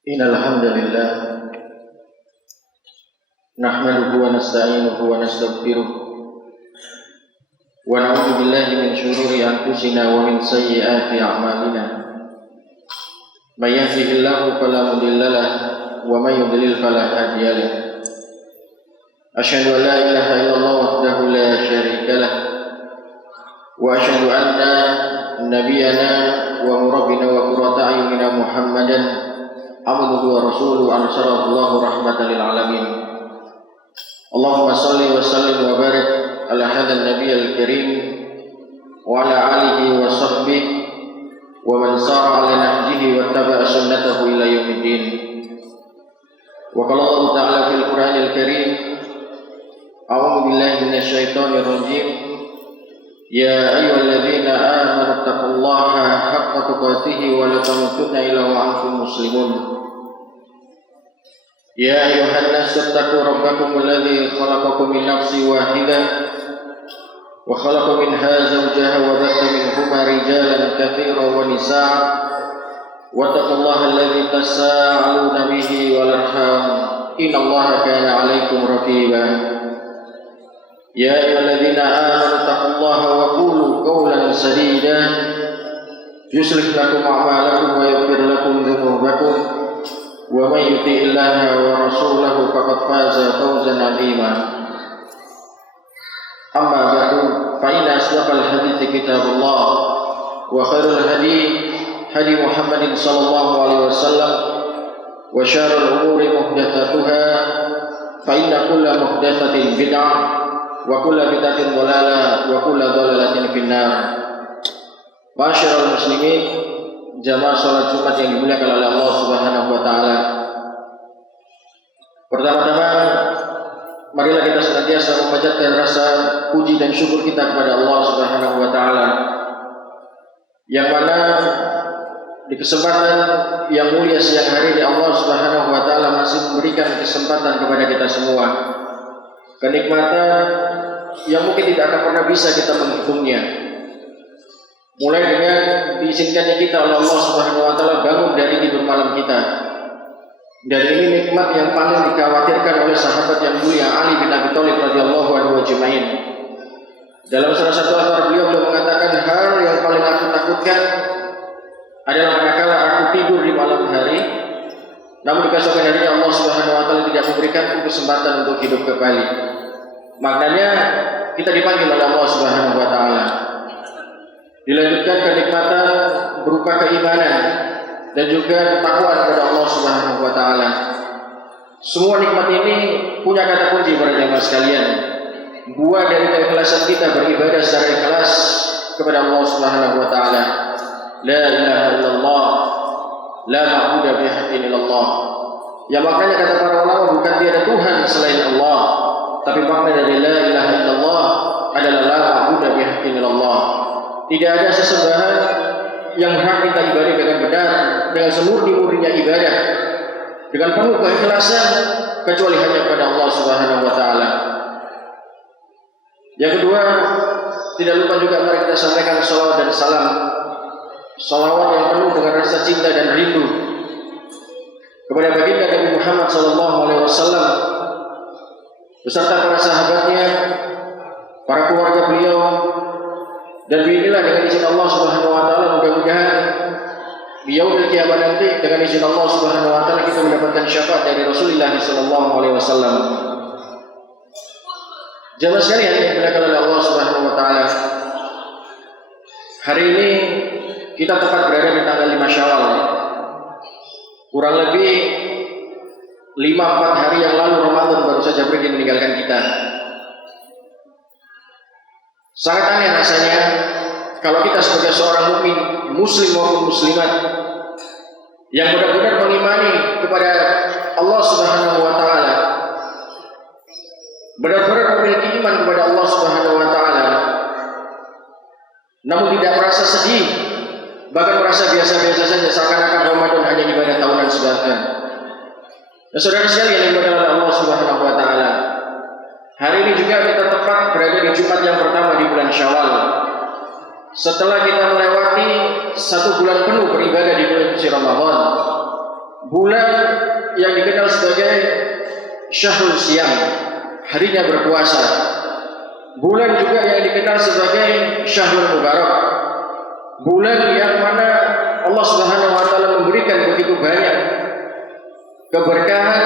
Innal hamdalillah nahmaduhu wa nasta'inuhu wa nastaghfiruh wa na'udzu billahi min shururi anfusina wa min sayyiati a'malina. May yahdihillahu fala mudilla lahu wa may yudlil fala hadiya lahu. Asyhadu an la ilaha illallah wahdahu la syarika lahu wa asyhadu anna nabiyyana wa murabbina wa qurrata a'yunina Muhammadan abduhu wa rasuluhu arsalallahu rahmatan lil alamin. Allahumma salli wa sallim wa barik ala hadzal nabiyil karim wa ala alihi wa sahbihi wa man sara ala nahjihi wa tabi'a sunnatahu ila yaumiddin. Wa qala Allah ta'ala fil Qur'anil karim, a'udzu billahi minasyaitonir rajim. Ya ayyuhalladzina amanu taqullaha haqqa tuqatih wa la tamutunna illa wa antum muslimun. Ya ayyuhan nasu taqu rabbakum alladzi khalaqakum min nafsin wahidah wa khalaqa minha zawjaha wa batha minhuma rijalan katsiran wa nisaa'a wattaqullaha alladzi tasaaluna bihi wal arham innallaha kana 'alaikum raqiba. Ya ayyuhalladzina amanu taqullaha wa qulu qawlan sadida yuslih lakum a'malakum wa yaghfir lakum dhunubakum wa may yuti'illaha wa rasulahu faqad faza fawzan 'azima. Amma ba'du, fa inna asdaqal hadithi kitabullah wa khairul hadi hadi Muhammadin sallallahu alaihi wasallam wa syarrul umuri muhdatsatuha fa inna kulla muhdatsatin bid'ah wa kullu bid'atin dhalalah wa kullu dhalalatin finnar. Masyarul muslimin, jamaah salat Jumat yang dimuliakan oleh Allah Subhanahu wa taala. Pertama-tama marilah kita senantiasa memanjatkan rasa puji dan syukur kita kepada Allah Subhanahu wa taala, yang mana di kesempatan yang mulia siang hari ini Allah Subhanahu wa taala masih memberikan kesempatan kepada kita semua kenikmatan yang mungkin tidak akan pernah bisa kita menghitungnya. Mulai dengan diizinkannya kita oleh Allah Subhanahu wa taala bangun dari tidur malam kita. Dan ini nikmat yang paling dikhawatirkan oleh sahabat yang mulia Ali bin Abi Thalib radhiyallahu anhu ajma'in. Dalam salah satu athar beliau mengatakan, hal yang paling aku takutkan adalah manakala aku tidur di malam hari, namun di keesokan harinya Allah Subhanahu wa taala tidak memberikan kesempatan untuk hidup kembali. Maknanya kita dipanggil oleh Allah Subhanahu wa taala. Dilanjutkan kenikmatan berupa keimanan dan juga ketakwaan kepada Allah Subhanahu wa taala. Semua nikmat ini punya kata kunci para jemaah sekalian. Buah dari keikhlasan kita beribadah secara ikhlas kepada Allah Subhanahu wa taala. La ilaha illallah, la ma'budu bihaqqin illallah. Yang maknanya kata para ulama bukan tiada Tuhan selain Allah, tapi makna dari la ilaha illallah adalah la ma'budu bihaqqin illallah. Tidak ada sesembahan yang hak kita ibadah dengan benar, dengan semurni-murninya ibadah, dengan penuh keikhlasan, kecuali hanya kepada Allah Subhanahu wa taala. Yang kedua, tidak lupa juga mari kita sampaikan salawat dan salam. Salawat yang penuh dengan rasa cinta dan rindu kepada baginda Nabi Muhammad sallallahu alaihi wasallam beserta para sahabatnya, para keluarga beliau. Dan inilah dengan izin Allah Subhanahu wa taala mudah-mudahan di yaumil qiyamah nanti dengan izin Allah Subhanahu wa taala kita mendapatkan syafaat dari Rasulullah sallallahu alaihi wasallam. Jamaah sekalian yang dimuliakan oleh Allah Subhanahu wa taala, hari ini kita tepat berada di tanggal 5 Syawal. Kurang lebih 5-4 hari yang lalu Ramadan baru saja pergi meninggalkan kita. Sangat aneh rasanya kalau kita sebagai seorang mukmin, muslim maupun muslimat yang benar-benar mengimani kepada Allah Subhanahu wa taala, benar-benar memiliki iman kepada Allah Subhanahu wa taala, namun tidak merasa sedih, bahkan merasa biasa-biasa saja, seakan-akan Ramadan hanya ibadah tahunan semata. Dan saudara sekalian yang dimuliakan oleh Allah Subhanahu wa taala, hari ini juga kita tepat berada di Jumat yang pertama di bulan Syawal. Setelah kita melewati 1 bulan penuh beribadah di bulan suci Ramadan, bulan yang dikenal sebagai Syahrul Siyam, harinya berpuasa. Bulan juga yang dikenal sebagai Syahrul Mubarak, bulan yang mana Allah Subhanahu wa taala memberikan begitu banyak keberkahan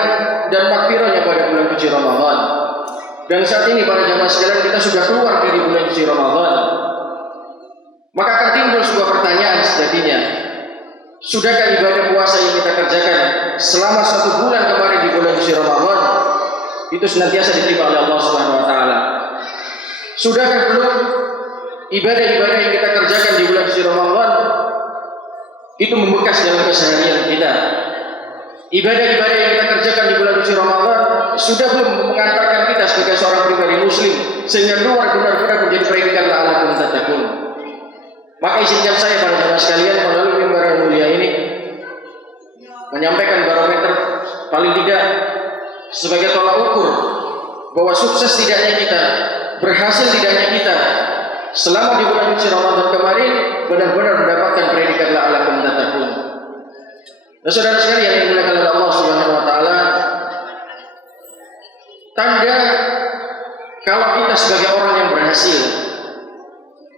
dan makfirahnya pada bulan suci Ramadan. Dan saat ini para jamaah sekalian, kita sudah keluar dari bulan suci Ramadan. Maka akan timbul sebuah pertanyaan sejatinya. Sudahkah ibadah puasa yang kita kerjakan selama 1 bulan kemarin di bulan suci Ramadan itu senantiasa diterima oleh Allah Subhanahu wa taala? Sudahkah belum ibadah-ibadah yang kita kerjakan di bulan suci Ramadan itu membekas dalam keseharian kita? Ibadah-ibadah yang kita kerjakan di bulan suci Ramadan sudah belum mengantarkan kita sebagai seorang pribadi muslim sehingga keluar benar-benar menjadi predikat la'allakum tattaqun? Maka izinkan saya para jemaah sekalian melalui mimbar yang mulia ini menyampaikan barometer paling tidak sebagai tolak ukur bahwa sukses tidaknya kita, berhasil tidaknya kita selama di bulan suci Ramadan kemarin benar-benar mendapatkan predikat la'allakum tattaqun. Dan saudara sekalian yang dimuliakan oleh Allah Subhanahu wa taala, tanda kalau kita sebagai orang yang berhasil,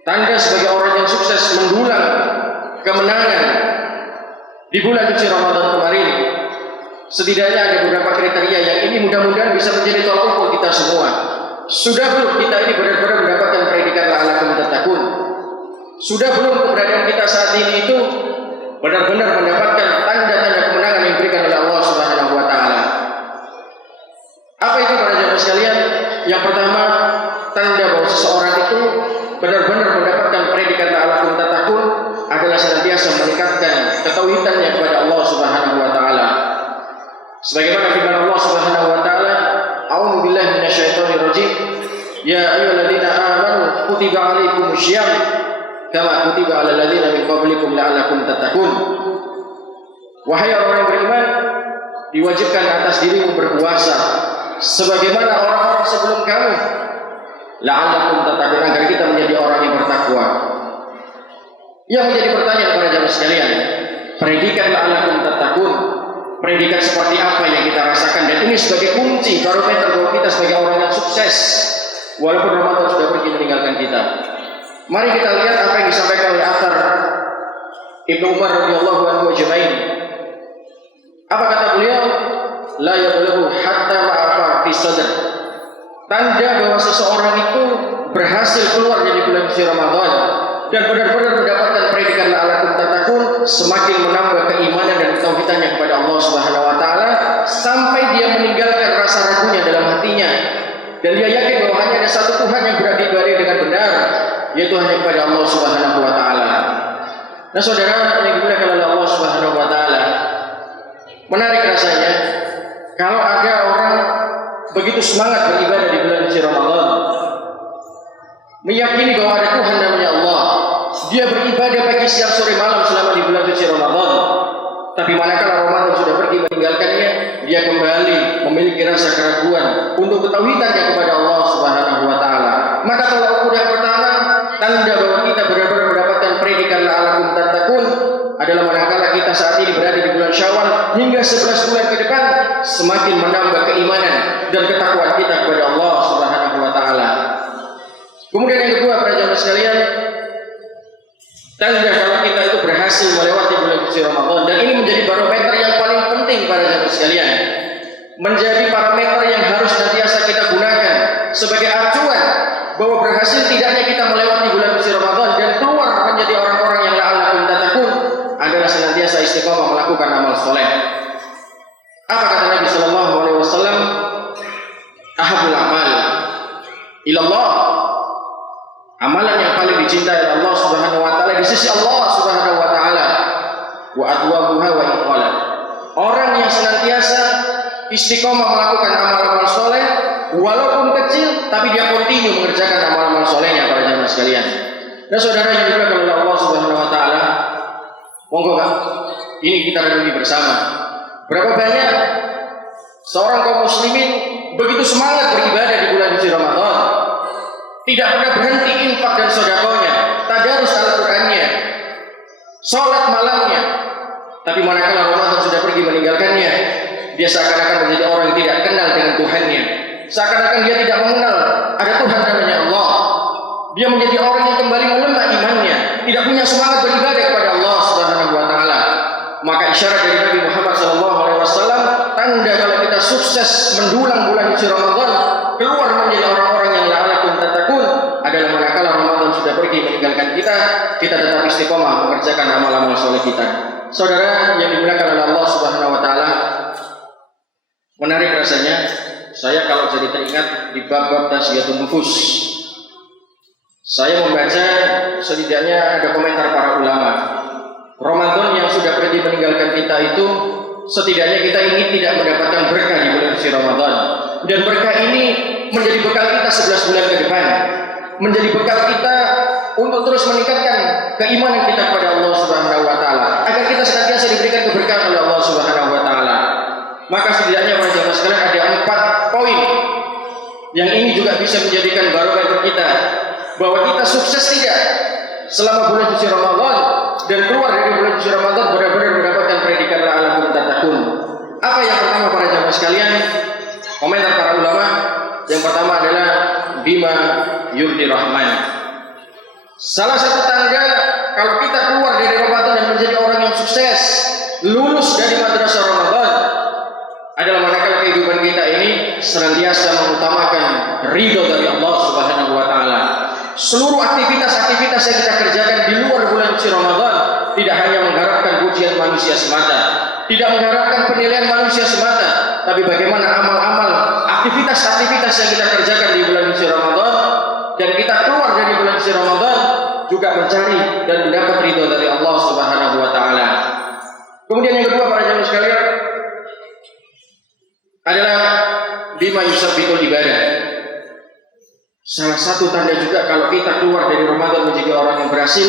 tanda sebagai orang yang sukses mendulang kemenangan di bulan suci Ramadan kemarin, setidaknya ada beberapa kriteria yang ini mudah-mudahan bisa menjadi tolak ukur kita semua. Sudah belum kita ini benar-benar mendapatkan predikat la'allakum tattaqun? Sudah belum keberadaan kita saat ini itu benar-benar mendapatkan tanda-tanda kemenangan yang diberikan oleh Allah Subhanahu wa taala? Apa itu para jemaah sekalian? Yang pertama, tanda bahwa seseorang itu benar-benar mendapatkan predikat la'allakum tattaqun adalah senantiasa meningkatkan ketauhidannya kepada Allah Subhanahu wa taala. Sebagaimana firman Allah Subhanahu wa taala, "A'udzu billahi minasyaitonir rajim. Ya ayyuhalladzina amanu kutiba 'alaikumusy-syiyam kama kutiba 'alal ladzina min qablikum la'allakum tattaqun." Wahai orang yang beriman, diwajibkan atas dirimu berpuasa sebagaimana orang-orang sebelum kamu, la'allakum tattaqun, agar kita menjadi orang yang bertakwa. Yang menjadi pertanyaan para jamaah sekalian, predikat la'allakum tattaqun, predikat seperti apa yang kita rasakan? Dan ini sebagai kunci barometer bahwa kita sebagai orang yang sukses walaupun Ramadan sudah pergi meninggalkan kita. Mari kita lihat apa yang disampaikan oleh Athar Ibnu Umar radhiyallahu anhu ajma'in. Apa kata beliau? La yablughu hatta ma'afa fi sadr. Tanda bahwa seseorang itu berhasil keluar dari bulan suci Ramadan dan benar-benar mendapatkan predikat la'allakum tattaqun, semakin menambah keimanan dan ketauhidannya kepada Allah Subhanahu wa taala sampai dia meninggalkan rasa ragunya dalam hatinya dan dia yakin bahwa hanya ada satu Tuhan yang berhak diibadahi dengan benar, yaitu hanya kepada Allah Subhanahu wa taala. Nah, saudara yang dimuliakan oleh Allah Subhanahu wa taala, menarik rasanya kalau ada orang begitu semangat beribadah di bulan suci Ramadan, meyakini bahwa ada Tuhan namanya Allah, dia beribadah pagi siang sore malam selama di bulan suci Ramadan, tapi manakala Ramadan sudah pergi meninggalkannya, dia kembali memiliki rasa keraguan untuk ketauhidannya kepada Allah Subhanahu wa taala. Maka tolak ukur yang pertama, tanda bahwa kita benar-benar mendapatkan predikat la'allakum tattaqun adalah manakala kita saat ini berada di bulan Syawal hingga 11 bulan ke depan semakin menambah keimanan dan ketakwaan kita kepada Allah Subhanahu wa taala. Kemudian yang kedua, para jamaah sekalian, tanda kalau kita itu berhasil melewati bulan suci Ramadan, dan ini menjadi barometer yang paling penting para jamaah sekalian, menjadi parameter yang harus senantiasa kita gunakan sebagai acuan bahwa berhasil tidaknya kita melewati bulan suci Ramadan dan keluar menjadi orang-orang yang la'allakum tattaqun adalah senantiasa istiqomah melakukan amal soleh. Apa kata Nabi Sallallahu Alaihi Wasallam? Ahabul amal ilallah, amalan yang paling dicintai oleh Allah Subhanahu wa taala di sisi Allah Subhanahu wa taala, wa adwamuha wa iqalah. Orang yang senantiasa istiqomah melakukan amal-amal soleh walaupun kecil, tapi dia kontinu mengerjakan amal-amal solehnya para jamaah sekalian. Dan saudara yang dimuliakan oleh Allah Subhanahu wa taala, monggo Pak, ini kita renungi bersama. Berapa banyak seorang kaum muslimin begitu semangat beribadah di bulan suci Ramadan, tidak pernah berhenti infak dan sedekahnya, tadarus Al-Qur'annya, salat malamnya, Tapi manakala Ramadan sudah pergi meninggalkannya, dia seakan-akan menjadi orang yang tidak kenal dengan Tuhannya. Seakan-akan dia tidak mengenal ada Tuhan namanya Allah. Dia menjadi orang yang kembali melemah imannya, tidak punya semangat beribadah kepada Allah Subhanahu wa taala. Maka isyarat dari Nabi Muhammad SAW, tanda kalau kita sukses mendulang bulan suci Ramadan, keluar menjadi orang-orang yang la'alakum tattaqun, adalah manakala Ramadan sudah pergi meninggalkan kita, kita tetap istiqomah mengerjakan amal-amal soleh kita. Saudara yang dimuliakan oleh Allah Subhanahu wa taala, menarik rasanya saya kalau jadi teringat di bab-bab tasyiatun nufus. Saya membaca setidaknya ada komentar para ulama. Ramadan yang sudah pergi meninggalkan kita itu, setidaknya kita ingin tidak mendapatkan berkah di bulan suci Ramadan. Dan berkah ini menjadi bekal kita 11 bulan ke depan, menjadi bekal kita untuk terus meningkatkan keimanan kita kepada Allah Subhanahu wa taala, agar kita senantiasa diberikan keberkahan oleh Allah Subhanahu wa taala. Maka setidaknya para jamaah sekalian ada 4 poin yang ini juga bisa menjadikan barometer kita bahwa kita sukses tidak selama bulan suci Ramadan dan keluar dari bulan suci Ramadan benar-benar mendapatkan predikat la'alakum tattaqun. Apa yang pertama para jamaah sekalian? Komentar para ulama yang pertama adalah bima yurdi rahman. Salah satu tanda kalau kita keluar dari Ramadan dan menjadi orang yang sukses, lulus dari madrasah Ramadan, adalah manakala kehidupan kita ini senantiasa mengutamakan ridho dari Allah Subhanahu wa taala. Seluruh aktivitas-aktivitas yang kita kerjakan di luar bulan suci Ramadan tidak hanya mengharapkan pujian manusia semata, tidak mengharapkan penilaian manusia semata, tapi bagaimana amal-amal, aktivitas-aktivitas yang kita kerjakan di bulan suci Ramadan dan kita keluar dari bulan suci Ramadan juga mencari dan mendapat ridho dari Allah Subhanahu wa taala. Kemudian yang kedua para jamaah sekalian adalah bima yusabbitul ibadah. Salah satu tanda juga kalau kita keluar dari Ramadan menjadi orang yang berhasil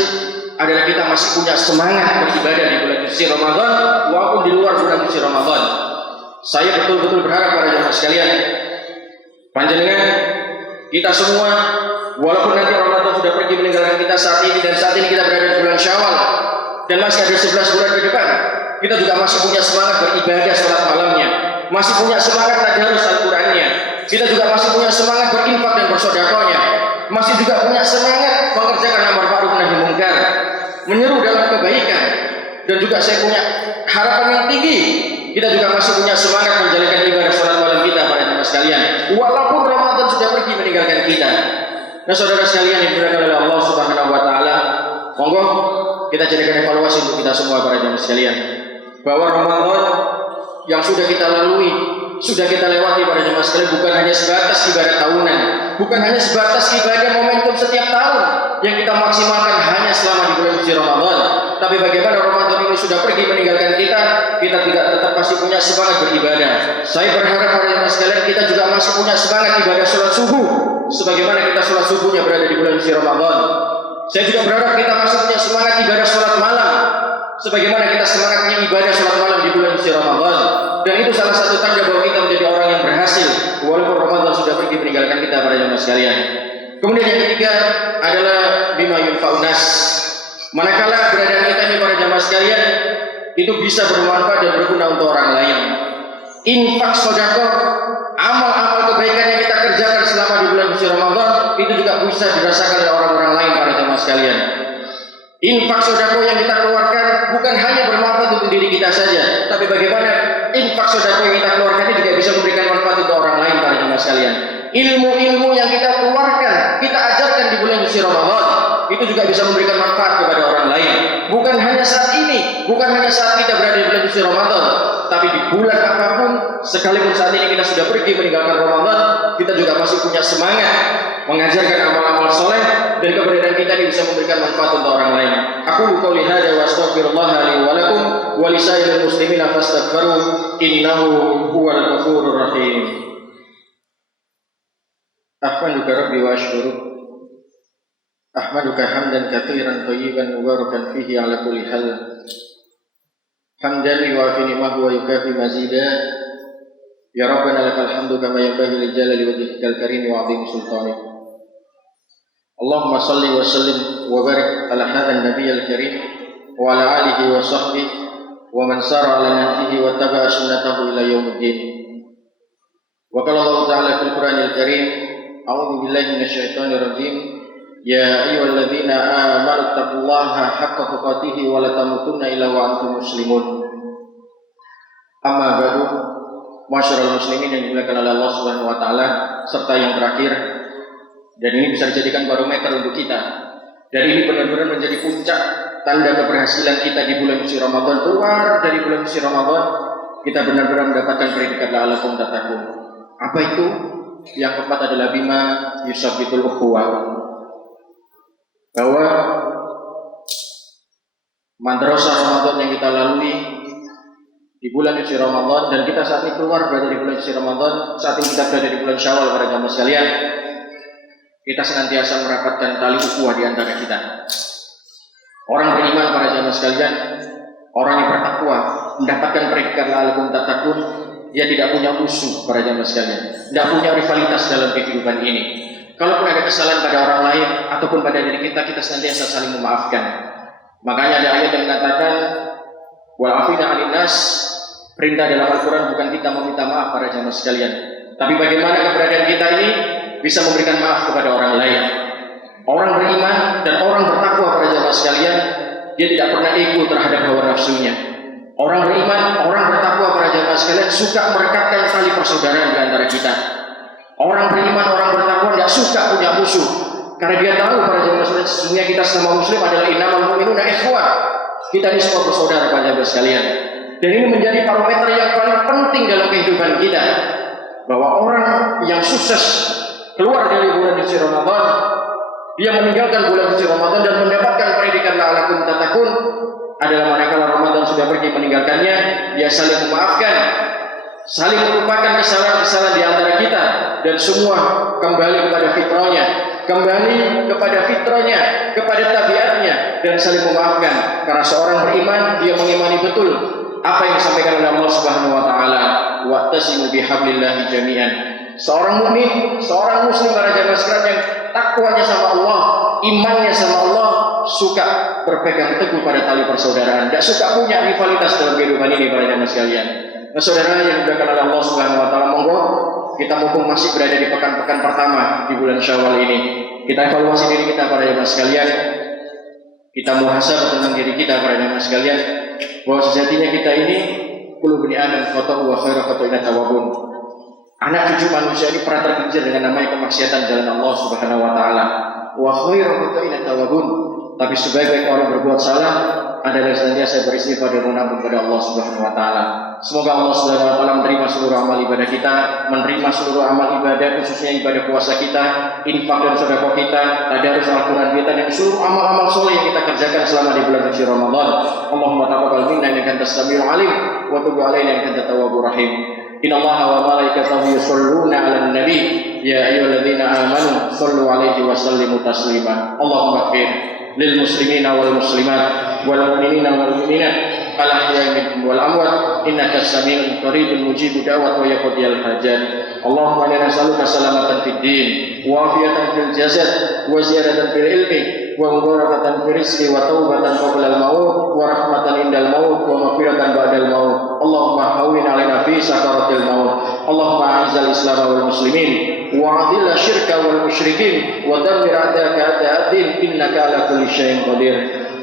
adalah kita masih punya semangat beribadah di bulan suci Ramadan walaupun di luar bulan suci Ramadan. Saya betul-betul berharap para jamaah sekalian, panjenengan kita semua, walaupun nanti Ramadan sudah pergi meninggalkan kita saat ini dan saat ini kita berada di bulan Syawal dan masih ada 11 bulan ke depan, kita juga masih punya semangat beribadah salat malamnya, masih punya semangat tadarus Al-Qur'annya, kita juga masih punya semangat berinfak dan bersedekahnya, masih juga punya semangat mengerjakan amar ma'ruf nahi munkar, menyeru dalam kebaikan, dan juga saya punya harapan yang tinggi. Kita juga masih punya semangat menjalankan ibadah salat malam kita para jemaah sekalian, walaupun Ramadan sudah pergi meninggalkan kita. Nah, saudara sekalian yang dimuliakan oleh Allah Subhanahu wa taala, monggo kita jadikan evaluasi untuk kita semua para jemaah sekalian, bahwa Ramadan yang sudah kita lalui, sudah kita lewati para jemaah sekalian, bukan hanya sebatas ibadah tahunan, bukan hanya sebatas ibadah momentum setiap tahun yang kita maksimalkan hanya selama di bulan suci Ramadan, tapi bagaimana Ramadan ini sudah pergi meninggalkan kita, kita tidak tetap masih punya semangat beribadah. Saya berharap para jemaah sekalian kita juga masih punya semangat ibadah sholat subuh, sebagaimana kita sholat subuhnya berada di bulan suci Ramadan. Saya juga berharap kita masih punya semangat ibadah sholat malam, sebagaimana kita semangatnya ibadah sholat malam di bulan suci Ramadan. Dan itu salah satu tanda bahwa kita menjadi orang yang berhasil walaupun Ramadan sudah pergi meninggalkan kita para jemaah sekalian. Kemudian yang ketiga adalah bima yunfa'un nas. Manakala keberadaan kita ini para jemaah sekalian itu bisa bermanfaat dan berguna untuk orang lain. Infak, sedekah, amal-amal kebaikan yang kita kerjakan selama di bulan suci Ramadan itu juga bisa dirasakan oleh orang-orang lain para jemaah sekalian. Infak sedekah yang kita keluarkan bukan hanya bermanfaat untuk diri kita saja, tapi bagaimana infak sedekah yang kita keluarkan ini juga bisa memberikan manfaat untuk orang lain para jemaah sekalian. Ilmu-ilmu yang kita keluarkan, kita ajarkan di bulan suci Ramadan, itu juga bisa memberikan manfaat kepada orang lain. Bukan hanya saat ini, bukan hanya saat kita berada di bulan suci Ramadan, tapi di bulan apapun, sekalipun saat ini kita sudah pergi meninggalkan Ramadan, kita juga masih punya semangat mengajarkan amal-amal soleh, dan keberadaan kita ini bisa memberikan manfaat untuk orang lain. Aku qouli hadza wa astaghfirullah li wa lakum wa li sa'iril muslimina fastaghfiruh innahu huwal ghafurur rahim. Ahmaduka rabbi wa ashkuruk. Ahmaduka hamdan katsiran thayyiban mubarakan fihi ala kulli hal. Hamdan yuwafi ni'mahu wa yukafi mazida. Ya Rabbana lakal hamdu kama yanbaghi li jalali wajhikal karim wa 'azimi sultanik. Allahumma salli wa sallim wa barik ala hadzal nabiyil karim wa ala alihi wa sahbihi wa man sara ala nahjihi wa tabi'a sunnatahu ila yaumiddin. Wa qala Allah ta'ala fil Qur'anil Karim, a'udzu billahi minasyaitonir rajim, ya ayyuhalladzina amanu taqullaha haqqa tuqatih wa la tamutunna illa wa antum muslimun. Amma ba'du, masyarul muslimin yang dimuliakan oleh Allah Subhanahu wa taala, serta yang terakhir, dan ini bisa dijadikan barometer untuk kita. Dan ini benar-benar menjadi puncak tanda keberhasilan kita di bulan suci Ramadan. Keluar dari bulan suci Ramadan, kita benar-benar mendapatkan predikat la'allakum tattaqun. Apa itu? Yang keempat adalah bima yusabbitul ukhuwah. Bahwa madrasah Ramadan yang kita lalui di bulan suci Ramadan, dan kita saat ini keluar berada di bulan suci Ramadan, saat ini kita berada di bulan Syawal para jamaah sekalian, kita senantiasa merapatkan tali ukhuwah di antara kita. Orang beriman para jamaah sekalian, orang yang bertakwa, mendapatkan predikat la'allakum tattaqun, dia tidak punya musuh para jamaah sekalian, tidak punya rivalitas dalam kehidupan ini. Kalaupun ada kesalahan pada orang lain ataupun pada diri kita, kita senantiasa saling memaafkan. Makanya ada ayat yang mengatakan wal afina 'anil nas, perintah dalam Al-Quran bukan kita meminta maaf para jamaah sekalian, tapi bagaimana keberadaan kita ini bisa memberikan maaf kepada orang lain. Orang beriman dan orang bertakwa para jamaah sekalian, dia tidak pernah ego terhadap hawa nafsunya. Orang beriman, orang bertakwa para jamaah sekalian suka merekatkan tali persaudaraan di antara kita. Orang beriman, orang bertakwa tidak suka punya musuh, karena dia tahu para jamaah sekalian, sesungguhnya kita semua muslim adalah innamal mu'minuna ikhwah. Kita ini semua bersaudara para jamaah sekalian. Dan ini menjadi parameter yang paling penting dalam kehidupan kita, bahwa orang yang sukses keluar dari bulan suci Ramadan, dia meninggalkan bulan suci Ramadan dan mendapatkan predikat la'allakum tattaqun adalah manakala Ramadan sudah pergi meninggalkannya, dia saling memaafkan, saling melupakan kesalahan-kesalahan di antara kita, dan semua kembali kepada fitrahnya, kepada tabiatnya, dan saling memaafkan. Karena seorang beriman, dia mengimani betul apa yang disampaikan oleh Allah Subhanahu wa taala, wa'tasimu bihablillahi jami'an. Seorang mukmin, seorang muslim para jamaah sekalian yang takwanya sama Allah, imannya sama Allah, suka berpegang teguh pada tali persaudaraan, tidak suka punya rivalitas dalam kehidupan ini para jamaah sekalian. Nah, saudara yang dimuliakan oleh Allah Subhanahu wa taala, monggo kita mumpung masih berada di pekan-pekan pertama di bulan Syawal ini, kita evaluasi diri kita para jamaah sekalian. Kita muhasabah tentang diri kita para jamaah sekalian, bahwa sejatinya kita ini kullu bani adam khata'u wa khairu khata'in tawwabun. Anak cucu manusia ini pernah tergelincir dengan namanya kemaksiatan jalan Allah Subhanahu wa taala. Wa khairu khata'in tawwabun. Tapi sebaik-baik orang berbuat salah adalah senantiasa beristighfar dan mengampun kepada Allah Subhanahu wa taala. Semoga Allah Subhanahu wa taala menerima seluruh amal ibadah kita, menerima seluruh amal ibadah khususnya ibadah puasa kita, infak dan sedekah kita, tadarus Al-Qur'an kita, dan seluruh amal-amal soleh yang kita kerjakan selama di bulan suci Ramadan. Allahumma taqabbal minna innaka antas samiul alim wa tub 'alaina innaka antat tawwabur rahim. Innallaha wa malaikatahu yusholluna 'alan nabi ya ayyuhalladzina amanu shallu 'alaihi wa sallimu taslima. Allahumma ighfir lil muslimina wal muslimat wal mu'minina wal mu'minat al ahya'i minhum wal amwat innaka samii'un qaribun mujibud da'wat wa yaqdiyal hajat. Allahumma inna nas'aluka salamatan fid din wa afiyatan fil jasad wa ziyadatan fil ilmi wa mubarakatan fil rizqi wa taubatan qabla al maut wa rahmatan indal maut wa maghfiratan ba'dal maut. Allahumma hawwin 'alaina fi sakaratil maut. Allahumma a'izzal islam wal muslimin wa adil syirka wal musyrikin wa dammir a'daka a'da'ad-din innaka ala kulli syai'in qadir.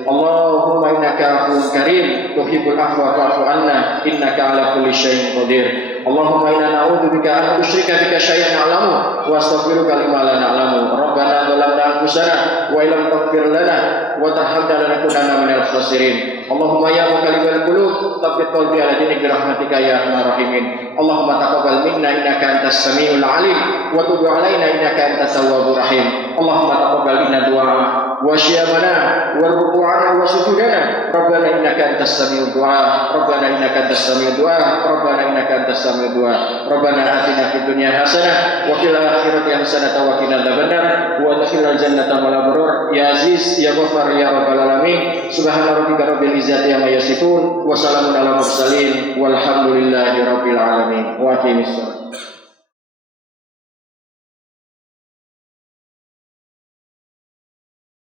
Allahumma innaka afuwwun karim tuhibbul afwa fa'fu anna innaka ala kulli syai'in qadir. Allahumma inna na'udzubika an nusyrika bika syai'an na'lamu wa astaghfiruka lima la na'lamu. Rabbana zalamna anfusana wa illam taghfir lana wa tarhamna lanakunanna minal khasirin. Allahumma ya muqallibal qulub tsabbit qalbi ala dinik bi rahmatika ya arhamar rahimin. Allahumma taqabbal minna innaka antas samiul alim wa tub 'alaina innaka antat tawwabur rahim. Allahumma taqabbal minna du'a wa syiyamana wa ruku'ana wa sujudana. Rabbana innaka antas samiul du'a. Rabbana innaka antas samiul du'a. Rabbana innaka antas samiul du'a. Rabbana atina fid dunya hasanah wa fil akhirati hasanah wa qina adzabannar wa adkhilnal jannata ma'al abrar. Ya Aziz ya Ghaffar ya rabbal alamin. Subhana rabbika rabbil izzati amma yasifun wa salamun alal mursalin walhamdulillahi rabbil alamin. Wa aqimis shalah.